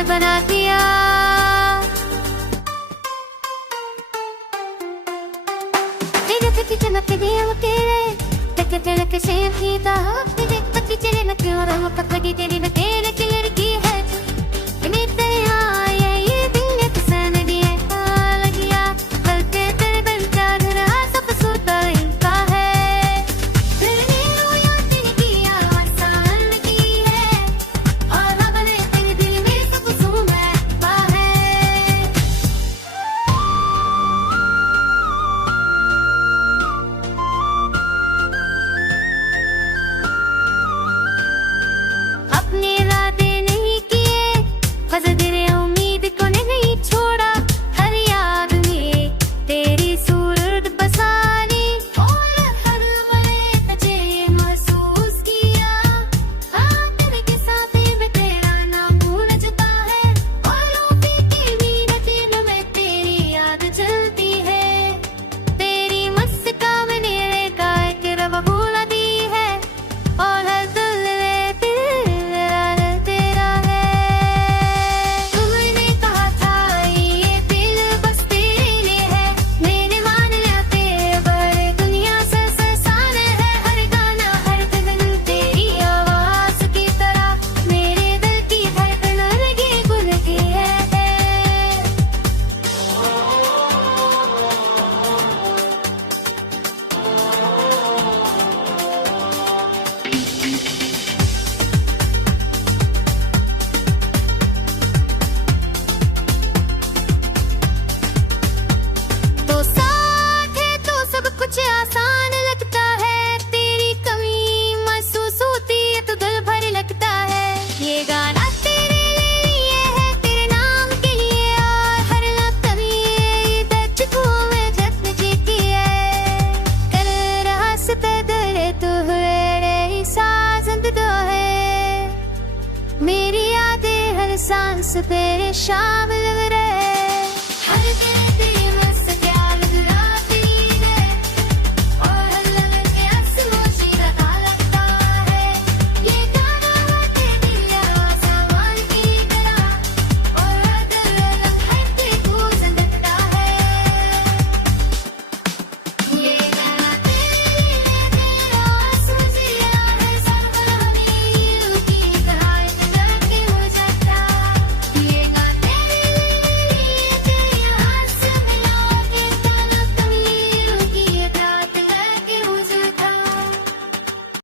से बना दिया। तेरे तक चमक दिया वो तेरे तेरे के सेम ही था। तेरे पति तेरे न क्यों रहो पकड़ी तेरी न तेरे की लड़की है। इन्हीं तेरे आए ये दिल ने पसंद दिया लगिया। हल्के तेरे बन चार रहा सब सूता इनका है। दिल ने रोया तेरी किया आसान की है। और अब ने तेरे दिल में सब सुना है। अपने इरादे नहीं किए फजदरे उम्मीद को नहीं छोड़ा। हर याद में तेरी सूरत बसानी और हर पले तुझे महसूस किया। हाँ तेरे के साथ में तेरा नाम भूल चुका है। और रूपी की मीनत में तेरी याद चलती है। तेरी मुस्कान ने रेखा एक रवा भूला दी है। और हर दिल में तेरा है। तुमने कहा था ये दिल बस तेरे लिए है। मैंने मान लिया तेरे बड़े दुनिया से सहसान है। हर गाना हर धड़कन तेरी आवाज की तरह मेरे दिल की धड़कन लगी गुल की है। तो साथ है तो सब कुछ आसान लगता है। तेरी कमी महसूस होती है तो दिल भर लगता है। ये गाना तेरे लिए है तेरे नाम के लिए। और हर लफ्ज़ में दर्द को मैं जख्म जीती है। कर रहा सतदर तू हुए साजंद दो है। मेरी यादें हर सांस तेरे शामिल